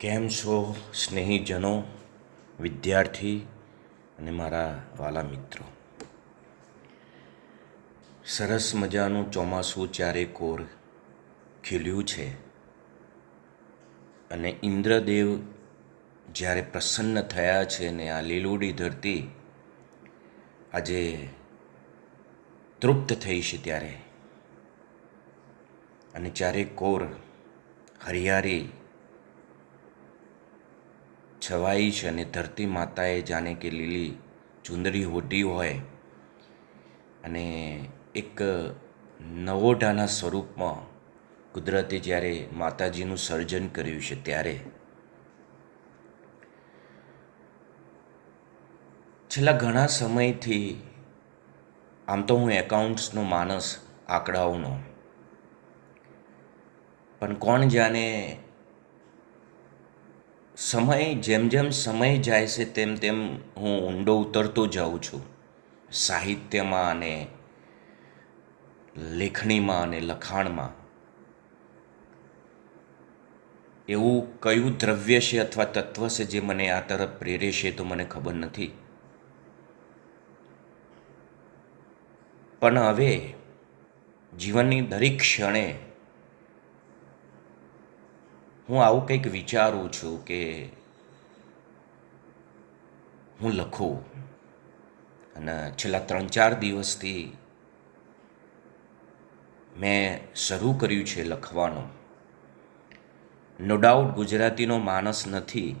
કેમ છો સ્નેહીજનો, વિદ્યાર્થી અને મારા વાલા મિત્રો? સરસ મજાનું ચોમાસું ચારે કોર ખીલ્યું છે અને ઇન્દ્રદેવ જ્યારે પ્રસન્ન થયા છે ને આ લીલુડી ધરતી આજે તૃપ્ત થઈ છે ત્યારે અને ચારે કોર હરિયાળી છવાઈ છે અને ધરતી માતાએ જાણે કે લીલી ચુંદડી ઓઢી હોય અને એક નવોઢાના સ્વરૂપમાં કુદરતે જ્યારે માતાજીનું સર્જન કર્યું છે ત્યારે છેલ્લા ઘણા સમયથી આમ તો હું એકાઉન્ટ્સનો માણસ, આંકડાઓનો, પણ કોણ જાણે જેમ જેમ સમય જાય છે તેમ તેમ હું ઊંડો ઉતરતો જાઉં છું સાહિત્યમાં અને લેખણીમાં અને લખાણમાં. એવું કયું દ્રવ્ય છે અથવા તત્વ છે જે મને આ તરફ પ્રેરે છે તો મને ખબર નથી, પણ હવે જીવનની દરેક ક્ષણે હું આવું કંઈક વિચારું છું કે હું લખું. અને છેલ્લા 3-4 દિવસથી મેં શરૂ કર્યું છે લખવાનું. નો ડાઉટ ગુજરાતીનો માણસ નથી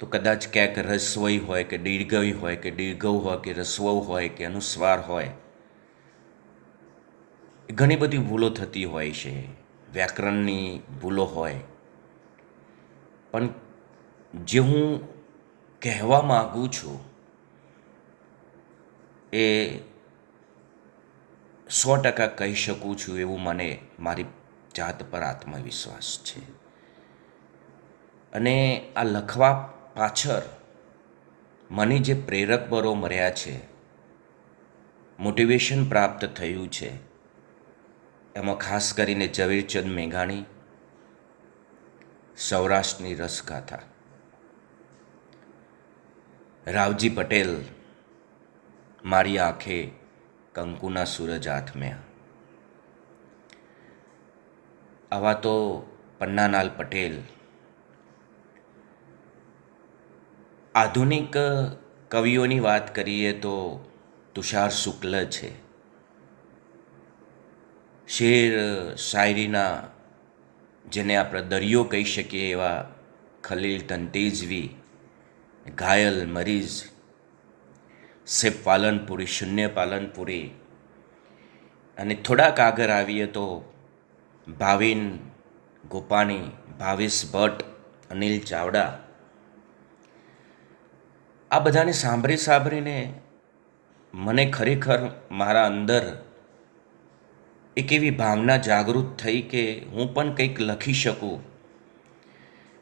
તો કદાચ ક્યાંક રસવઈ હોય કે દીર્ઘઈ હોય કે દીર્ઘવ હોય કે રસ્વ હોય કે અનુસ્વાર હોય, ઘણી બધી ભૂલો થતી હોય છે, વ્યાકરણની ભૂલો હોય, પણ જે હું કહેવા માગું છું એ 100% કહી શકું છું એવું મને મારી જાત પર આત્મવિશ્વાસ છે. અને આ લખવા પાછળ મને જે પ્રેરક બળો મળ્યા છે, મોટિવેશન પ્રાપ્ત થયું છે, એમાં ખાસ કરીને ઝવેરચંદ મેઘાણી, સૌરાષ્ટ્રની રસગાથા, રાવજી પટેલ, મારી આંખે કંકુના સૂરજ આથમ્યા, આવા તો પન્નાલાલ પટેલ, આધુનિક કવિઓની વાત કરીએ તો તુષાર શુક્લ છે, શેર શાયરીના જેને આપણે દરિયો કહી શકીએ એવા ખલીલ તંતેજવી, ઘાયલ મરીઝ, સેફ પાલનપુરી, શૂન્ય પાલનપુરી, અને થોડાક આગળ આવીએ તો ભાવિન ગોપાણી, ભાવેશ ભટ્ટ, અનિલ ચાવડા, આ બધાને સાંભળીને મને ખરેખર મારા અંદર એક એવી ભાવના જાગૃત થઈ કે હું પણ કંઈક લખી શકું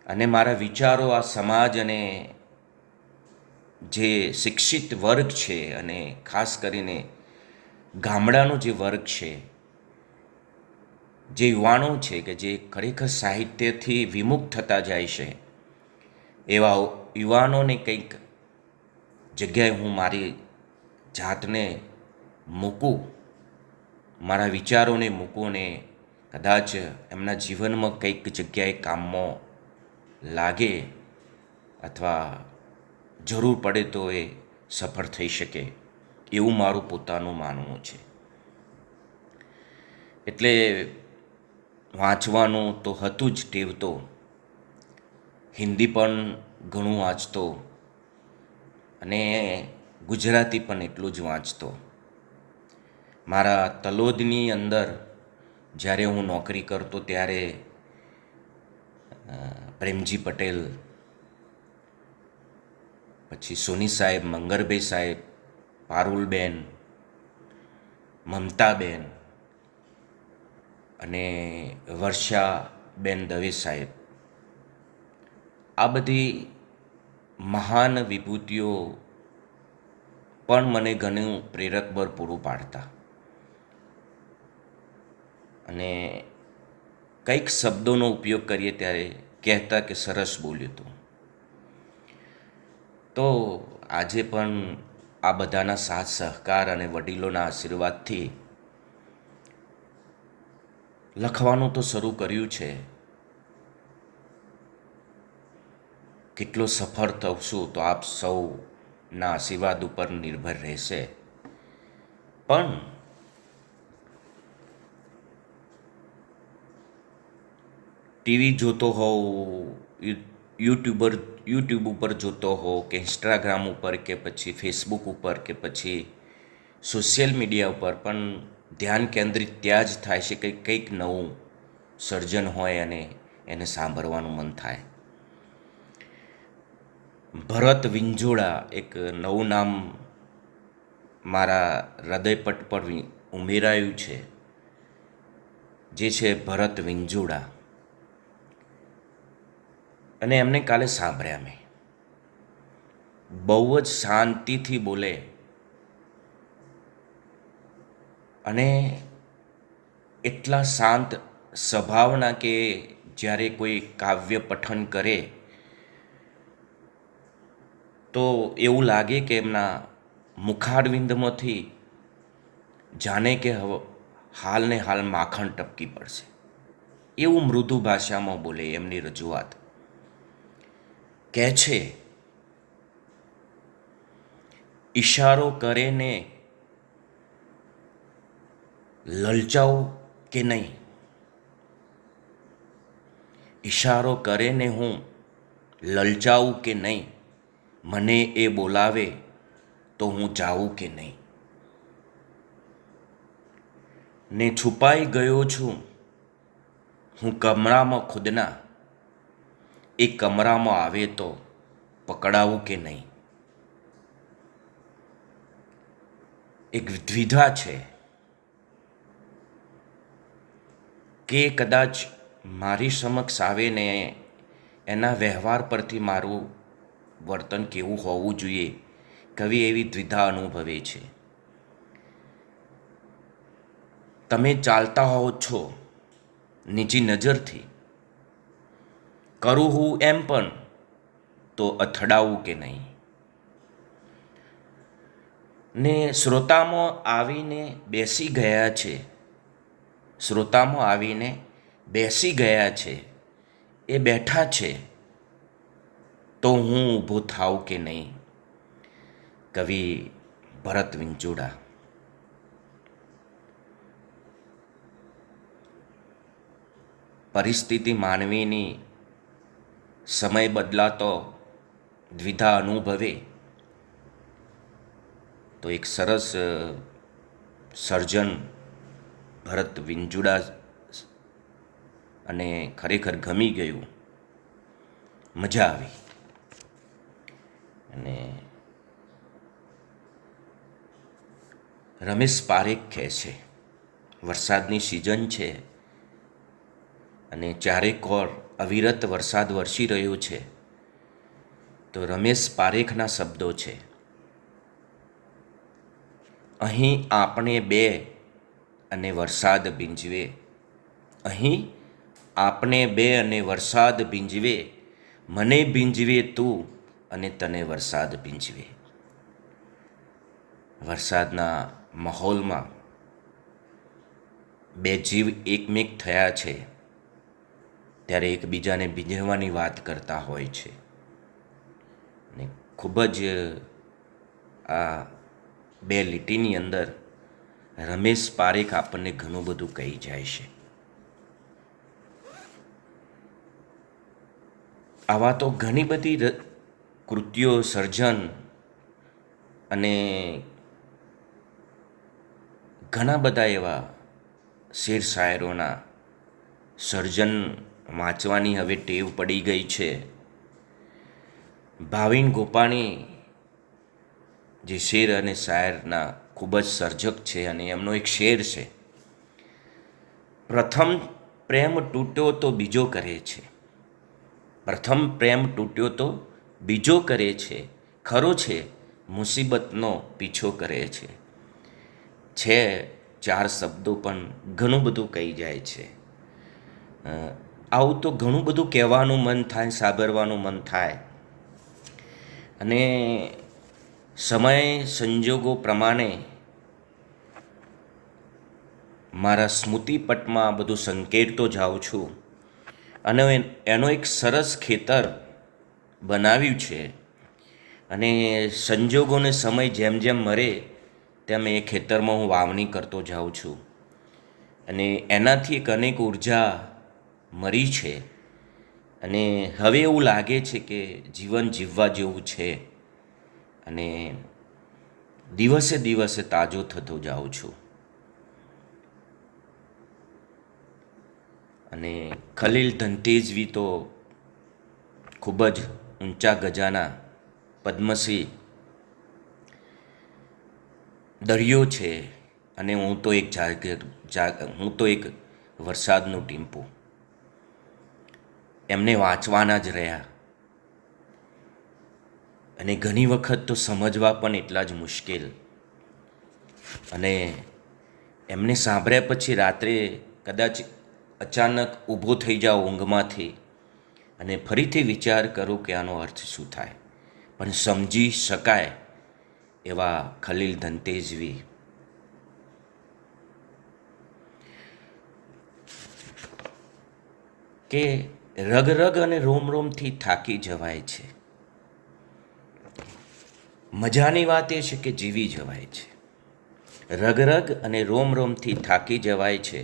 અને મારા વિચારો આ સમાજ અને જે શિક્ષિત વર્ગ છે અને ખાસ કરીને ગામડાનો જે વર્ગ છે, જે યુવાનો છે કે જે ખરેખર સાહિત્યથી વિમુખ થતા જાય છે, એવા યુવાનોને કંઈક જગ્યાએ હું મારી જાતને મૂકું, મારા વિચારોને મૂકું ને કદાચ એમના જીવનમાં કંઈક જગ્યાએ કામમાં લાગે અથવા જરૂર પડે તો એ સફળ થઈ શકે એવું મારું પોતાનું માનવું છે. એટલે વાંચવાનું તો હતું જ ટેવ તો, હિન્દી પણ ઘણું વાંચતો અને ગુજરાતી પણ એટલું જ વાંચતો. મારા તલોદની અંદર જ્યારે હું નોકરી કરતો ત્યારે પ્રેમજી પટેલ, પછી સોની સાહેબ, મંગરભાઈ સાહેબ, પારુલબેન, મમતાબેન અને વર્ષાબેન દવે સાહેબ, આ બધી મહાન વિભૂતિઓ પણ મને ઘણું પ્રેરક બળ પૂરું પાડતા. અને કંઈક શબ્દોનો ઉપયોગ કરીએ ત્યારે કહેતા કે સરસ બોલ્યું તું. તો આજે પણ આ બધાના સાથ સહકાર અને વડીલોના આશીર્વાદથી લખવાનું તો શરૂ કર્યું છે. કેટલો સફળ થશું તો આપ સૌના આશીર્વાદ ઉપર નિર્ભર રહેશે. પણ ટીવી જોતો હોવ, યુટ્યુબ ઉપર જોતો હોવ કે ઇન્સ્ટાગ્રામ ઉપર કે પછી ફેસબુક ઉપર કે પછી સોશિયલ મીડિયા ઉપર, પણ ધ્યાન કેન્દ્રિત ત્યાં જ થાય છે કે કંઈક નવું સર્જન હોય અને એને સાંભળવાનું મન થાય. ભરત વિંજોડા એક નવું નામ મારા હૃદયપટ પર ઉમેરાયું છે, જે છે ભરત વિંજોડા. અને એમને કાલે સાંભળ્યા મેં. બહુ જ શાંતિથી બોલે અને એટલા શાંત સ્વભાવના કે જ્યારે કોઈ કાવ્ય પઠન કરે તો એવું લાગે કે એમના મુખારવિંદમાંથી જાણે કે હાલ ને હાલ માખણ ટપકી પડશે. એવું મૃદુ ભાષામાં બોલે. એમની રજૂઆત કહે છે, ઈશારો કરે ને લલચાવું કે નહીં, ઈશારો કરે ને હું લલચાવું કે નહીં, મને એ બોલાવે તો હું જાઉં કે નહીં. ને છુપાઈ ગયો છું હું કમરામાં ખુદના, એ કમરામાં આવે તો પકડાવું કે નહીં. એક દ્વિધા છે કે કદાચ મારી સમક્ષ આવે ને એના વ્યવહાર પરથી મારું વર્તન કેવું હોવું જોઈએ, કવિ એવી દ્વિધા અનુભવે છે. તમે ચાલતા હોવ છો નીચી નજરથી, કરું હું એમ પણ તો અથડાવું કે નહીં. ને શ્રોતામાં આવીને બેસી ગયા છે, શ્રોતામાં આવીને બેસી ગયા છે, એ બેઠા છે તો હું ઊભો થાઉં કે નહીં. કવિ ભરત વિંજોડા. પરિસ્થિતિ માનવીની સમય બદલાતો દ્વિધા અનુભવે તો એક સરસ સર્જન ભરત વિંજોડા, અને ખરેખર ગમી ગયું, મજા આવી. અને રમેશ પારેખ કહે છે, વરસાદની સિઝન છે અને ચારેકોર અવિરત વરસાદ વરસી રહ્યો છે, તો રમેશ પારેખના શબ્દો છે, અહીં આપણે બે અને વરસાદ ભીંજવે, અહીં આપણે બે અને વરસાદ ભીંજવે, મને ભીંજવે તું અને તને વરસાદ ભીંજવે. વરસાદના માહોલમાં બે જીવ એકમેક થયા છે ત્યારે એકબીજાને ભીંજવવાની વાત કરતા હોય છે. અને ખૂબ જ આ બે લીટીની અંદર રમેશ પારેખ આપણને ઘણું બધું કહી જાય છે. આવા તો ઘણી બધી કૃતિઓ, સર્જન અને ઘણા બધા એવા શેર શાયરોના સર્જન વાંચવાની હવે ટેવ પડી ગઈ છે. ભાવિન ગોપાણી જે શેર અને શાયરના ખૂબ જ સર્જક છે, અને એમનો એક શેર છે, પ્રથમ પ્રેમ તૂટ્યો તો બીજો કરે છે, પ્રથમ પ્રેમ તૂટ્યો તો બીજો કરે છે, ખરો છે મુસીબતનો પીછો કરે છે. ચાર શબ્દો પણ ઘણું બધું કહી જાય છે. આવું તો ઘણું બધું કહેવાનું મન થાય, સાંભળવાનું મન થાય. અને સમય સંજોગો પ્રમાણે મારા સ્મૃતિપટમાં બધું સંકેતતો જાઉં છું. અને એનો એક સરસ ખેતર બનાવ્યું છે. અને સંજોગોને સમય જેમ જેમ મળે તેમ એ ખેતરમાં હું વાવણી કરતો જાઉં છું. અને એનાથી એક અનેક ઉર્જા મળી છે. અને હવે એવું લાગે છે કે જીવન જીવવા જેવું છે. અને દિવસે દિવસે તાજો થતો જાઉં છું. અને ખલીલ ધનતેજવી તો ખૂબ જ ઊંચા ગજાના પદ્મશ્રી દરિયો છે. અને હું તો એક વરસાદનું ટીમ્પું. એમને વાંચવાના જ રહ્યા. અને ઘણી વખત તો સમજવા પણ એટલા જ મુશ્કેલ. અને એમને સાંભળ્યા પછી રાત્રે કદાચ અચાનક ઊભો થઈ જાઓ ઊંઘમાંથી અને ફરીથી વિચાર કરું કે આનો અર્થ શું થાય, પણ સમજી શકાય એવા ખલીલ ધનતેજવી. કે રગ રગ અને રોમ રોમથી થાકી જવાય છે. મજાની વાત એ છે કે જીવી જવાય છે. રગ રગ અને રોમ રોમથી થાકી જવાય છે.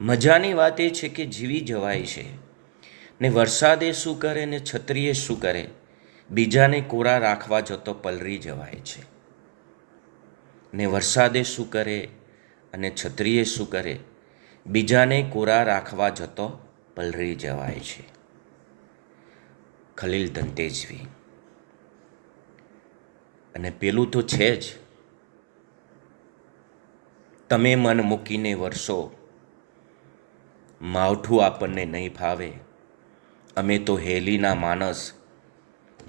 મજાની વાત એ છે કે જીવી જવાય છે. ને વરસાદે શું કરે ને છત્રીએ શું કરે, બીજાને કોરા રાખવા જતો પલરી જવાય છે. ને વરસાદે શું કરે અને છત્રીએ શું કરે, બીજાને કોરા રાખવા જતો પલરી જવાય છે. ખલીલ ધનતેજવી. અને પેલું તો છે જ, તમે મન મૂકીને વરસો, માવઠું આપણને નહીં ફાવે. અમે તો હેલીના માણસ,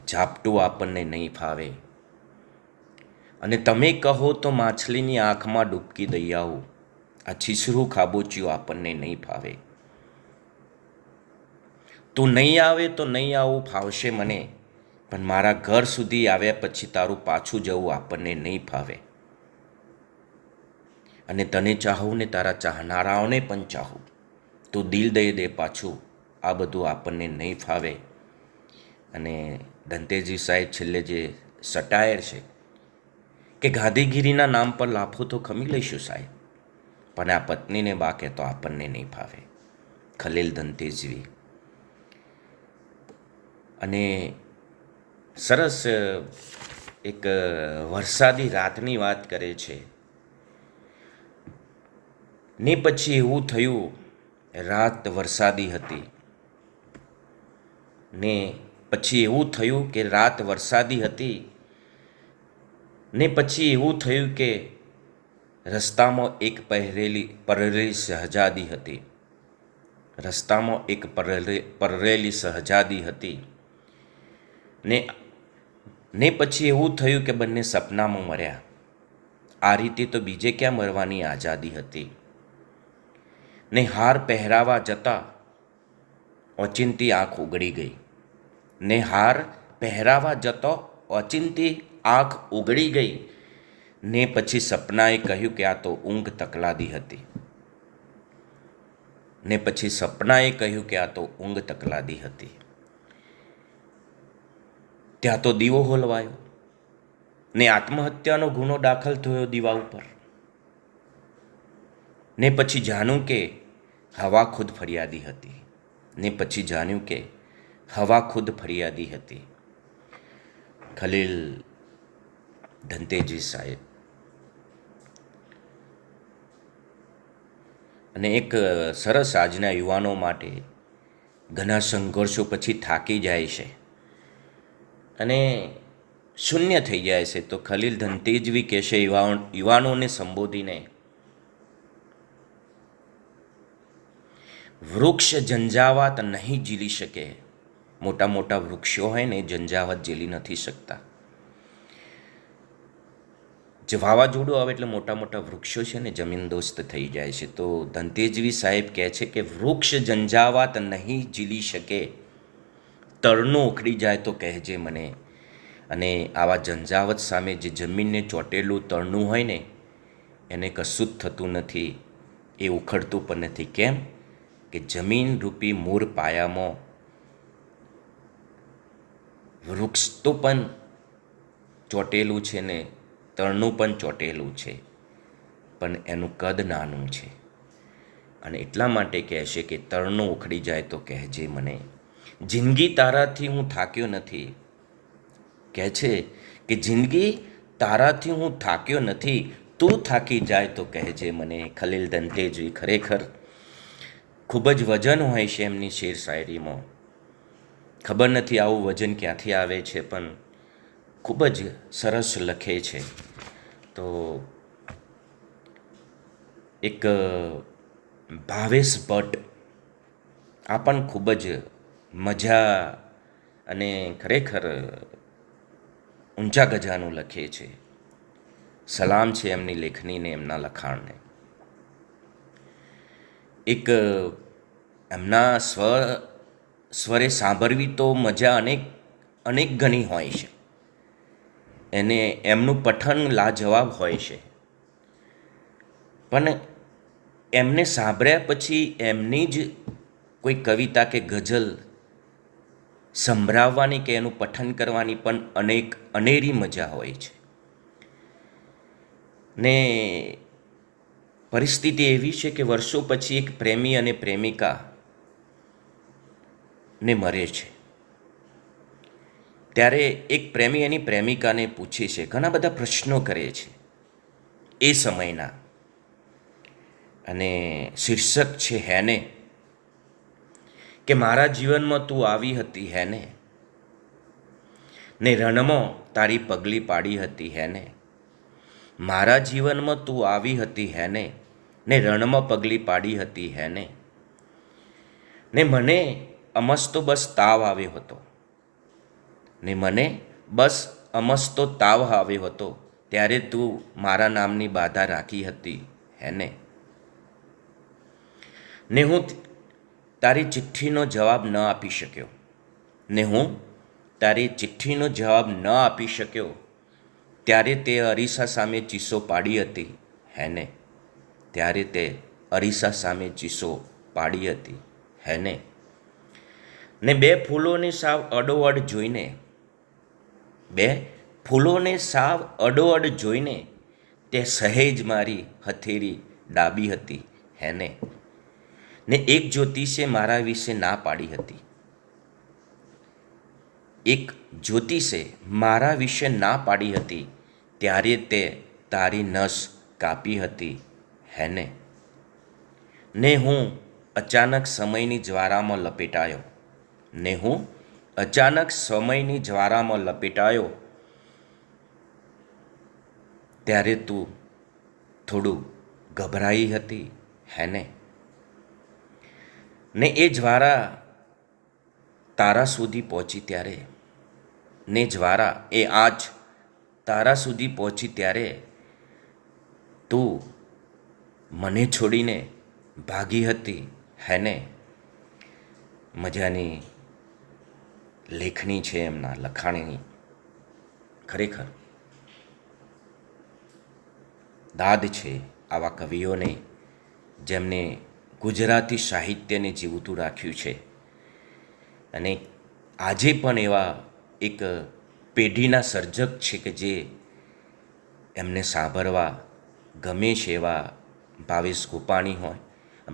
ઝાપટું આપણને નહીં ફાવે. અને તમે કહો તો માછલીની આંખમાં ડૂબકી દઈ આવું. આ છીછરું ખાબોચિયું આપણને નહીં ફાવે. તું નહીં આવે તો નહીં આવું ફાવશે મને, પણ મારા ઘર સુધી આવ્યા પછી તારું પાછું જવું આપણને નહીં ફાવે. અને તને ચાહું ને તારા ચાહનારાઓને પણ ચાહું, તું દિલ દઈ દે પાછું, આ બધું આપણને નહીં ફાવે. અને ધનતેજવી સાહેબ છેલ્લે જે સટાયર છે કે ગાંધીગીરીના નામ પર લાફો તો ખમી લઈશું સાહેબ, પણ આ પત્નીને બાકે તો આપણને નહીં ફાવે. ખલીલ ધનતેજવી. અને સરસ એક વરસાદી રાતની વાત કરે છે. ને પછી એવું થયું, રાત વરસાદી હતી. ને પછી એવું થયું કે રાત વરસાદી હતી. ને પછી એવું થયું કે રસ્તામાં એક પરરેલી શહજાદી હતી. રસ્તામાં એક પરરેલી શહજાદી હતી. ને પછી એવું થયું કે બંને સપનામાં મર્યા. આ રીતે તો બીજે ક્યાં મરવાની આઝાદી હતી. ને હાર પહેરાવા જતા ઓચિંતી આંખ ઉઘડી ગઈ. ને હાર પહેરાવા જતો ઓચિંતી આંખ ઉઘડી ગઈ. ને પછી સપનાએ કહ્યું કે આ તો ઊંઘ તકલાદી હતી. ને પછી સપનાએ કહ્યું કે આ તો ઊંઘ તકલાદી હતી. ત્યાં તો દીવો હોલવાયો ને આત્મહત્યાનો ગુનો દાખલ થયો દીવા ઉપર. ને પછી જાણ્યું કે હવા ખુદ ફરિયાદી હતી. ને પછી જાણ્યું કે હવા ખુદ ફરિયાદી હતી. ખલીલ ધનતેજવી સાહેબ. અને એક સરસ આજના યુવાનો માટે ઘણા સંઘર્ષો પછી થાકી જાય છે અને શૂન્ય થઈ જાય છે, તો ખલીલ ધનતેજવી કહેશે યુવાનોને સંબોધીને, વૃક્ષ ઝંઝાવાત નહીં ઝીલી શકે. મોટા મોટા વૃક્ષો હોય ને ઝંઝાવત ઝીલી નથી શકતા. જે વાવાઝોડું આવે એટલે મોટા મોટા વૃક્ષો છે ને જમીનદોસ્ત થઈ જાય છે. તો ધનતેજવી સાહેબ કહે છે કે વૃક્ષ ઝંઝાવાત નહીં ઝીલી શકે, તરનું ઉખડી જાય તો કહેજે મને. અને આવા ઝંઝાવત સામે જે જમીનને ચોંટેલું તરનું હોય ને એને કશું જ થતું નથી, એ ઉખડતું પણ નથી. કેમ કે જમીન રૂપી મૂળ પાયામાં વૃક્ષ તો પણ ચોંટેલું છે ને તરનું પણ ચોંટેલું છે, પણ એનું કદ નાનું છે. અને એટલા માટે કહેશે કે તરનું ઉખડી જાય તો કહેજે મને. જિંદગી તારાથી હું થાક્યો નથી, કહે છે કે જિંદગી તારાથી હું થાક્યો નથી, તું થાકી જાય તો કહેજે મને. ખલીલ ધનતેજવી ખરેખર ખૂબ જ વજન હોય છે એમની શેર શાયરીમાં. ખબર નથી આવું વજન ક્યાંથી આવે છે, પણ ખૂબ જ સરસ લખે છે. તો એક ભાવેશ ભટ્ટ આ પણ ખૂબ જ મજા અને ખરેખર ઊંચા ગજાનું લખે છે. સલામ છે એમની લેખનીને, એમના લખાણને. એક એમના સ્વરે સાંભળવી તો મજા અનેક ગણી હોય છે. એને એમનું પઠન લાજવાબ હોય છે, પણ એમને સાંભળ્યા પછી એમની જ કોઈ કવિતા કે ગઝલ સંભળાવવાની કે એનું પઠન કરવાની પણ અનેરી મજા હોય છે. ને પરિસ્થિતિ એવી છે કે વર્ષો પછી એક પ્રેમી અને પ્રેમિકા ને મરે છે. ત્યારે એક પ્રેમી એની પ્રેમિકાને પૂછે છે, ઘણા બધા પ્રશ્નો કરે છે એ સમયના, અને શીર્ષક છે હેને. કે મારા જીવનમાં તું આવી હતી હેને, ને રણમાં તારી પગલી પાડી હતી હેને. મારા જીવનમાં તું આવી હતી હેને, ને રણમાં પગલી પાડી હતી હેને. ને મને અમસ્તો બસ તાવ આવ્યો હતો, ને મને બસ અમસ્તો તાવ આવ્યો હતો, ત્યારે તું મારા નામની બાધા રાખી હતી હેને. ને હું તારી ચિઠ્ઠીનો જવાબ ન આપી શક્યો, ને હું તારી ચિઠ્ઠીનો જવાબ ન આપી શક્યો, ત્યારે તે અરીસા સામે ચીસો પાડી હતી હેને. ત્યારે તે અરીસા સામે ચીસો પાડી હતી હેને. ને બે ફૂલોને સાવ અડોઅડ જોઈને, બે ફૂલોને સાવ અડોઅડ જોઈને તે સહેજ મારી હથેળી ડાબી હતી હેને. ને એક જ્યોતિષે મારા વિશે ના પાડી હતી, એક જ્યોતિષે મારા વિશે ના પાડી હતી, ત્યારે તે તારી નસ કાપી હતી હેને. ને હું અચાનક સમયની જ્વારામાં લપેટાયો, ને હું અચાનક સમયની જ્વારામાં લપેટાયો, ત્યારે તું થોડું ગભરાઈ હતી હેને. ને એ જ્વારા તારા સુધી પહોંચી ત્યારે, ને જ્વારા એ આંચ તારા સુધી પહોંચી ત્યારે તું મને છોડીને ભાગી હતી હેને. મજાની લેખણી છે એમના લખાણની. ખરેખર દાદ છે આવા કવિઓને, જેમને ગુજરાતી સાહિત્યને જીવતું રાખ્યું છે. અને આજે પણ એવા એક પેઢીના સર્જક છે કે જે એમને સાંભળવા ગમે છે. એવા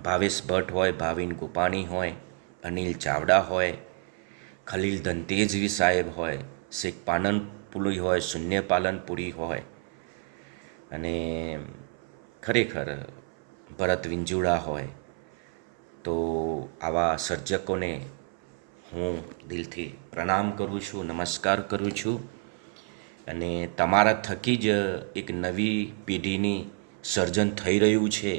ભાવેશ ભટ્ટ હોય, ભાવિન ગોપાણી હોય, અનિલ ચાવડા હોય, ખલીલ ધનતેજવી સાહેબ હોય, શેખ પાલનપુરી હોય, શૂન્ય પાલનપુરી હોય, અને ખરેખર ભરત વિંજુડા હોય. તો આવા સર્જકોને હું દિલથી પ્રણામ કરું છું, નમસ્કાર કરું છું. અને તમારા થકી જ એક નવી પેઢીની સર્જન થઈ રહ્યું છે,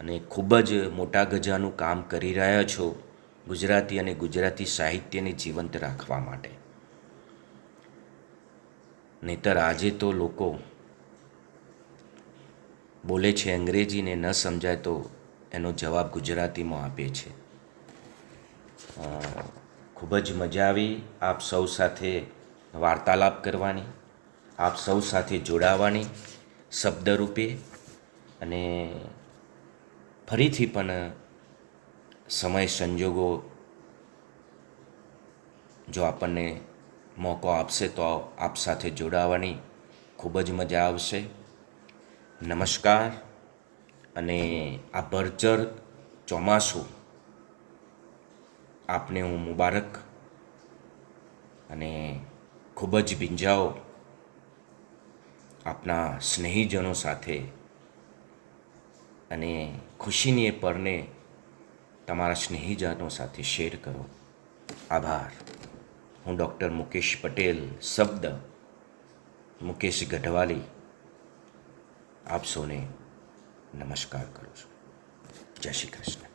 અને ખૂબ જ મોટા ગજાનું કામ કરી રહ્યા છો ગુજરાતી અને ગુજરાતી સાહિત્યને જીવંત રાખવા માટે. નહીંતર આજે તો લોકો બોલે છે અંગ્રેજીને ન સમજાય તો એનો જવાબ ગુજરાતીમાં આપે છે. ખૂબ જ મજા આવી આપ સૌ સાથે વાર્તાલાપ કરવાની, આપ સૌ સાથે જોડાવાની શબ્દરૂપે. અને ફરીથી પણ સમય સંજોગો જો આપણને મોકો આપશે તો આપ સાથે જોડાવાની ખૂબ જ મજા આવશે. નમસ્કાર. અને આ ભરચર ચોમાસું આપને હું મુબારક. અને ખૂબ જ ભીંજાઓ આપના સ્નેહીજનો સાથે, અને ખુશીની એ પળને તમારા સ્નેહીજનો સાથે શેર કરો. આભાર. હું ડૉક્ટર મુકેશ પટેલ, શબ્દ મુકેશ ગઢવાલી, આપ સૌને નમસ્કાર કરું છું. જય શ્રી કૃષ્ણ.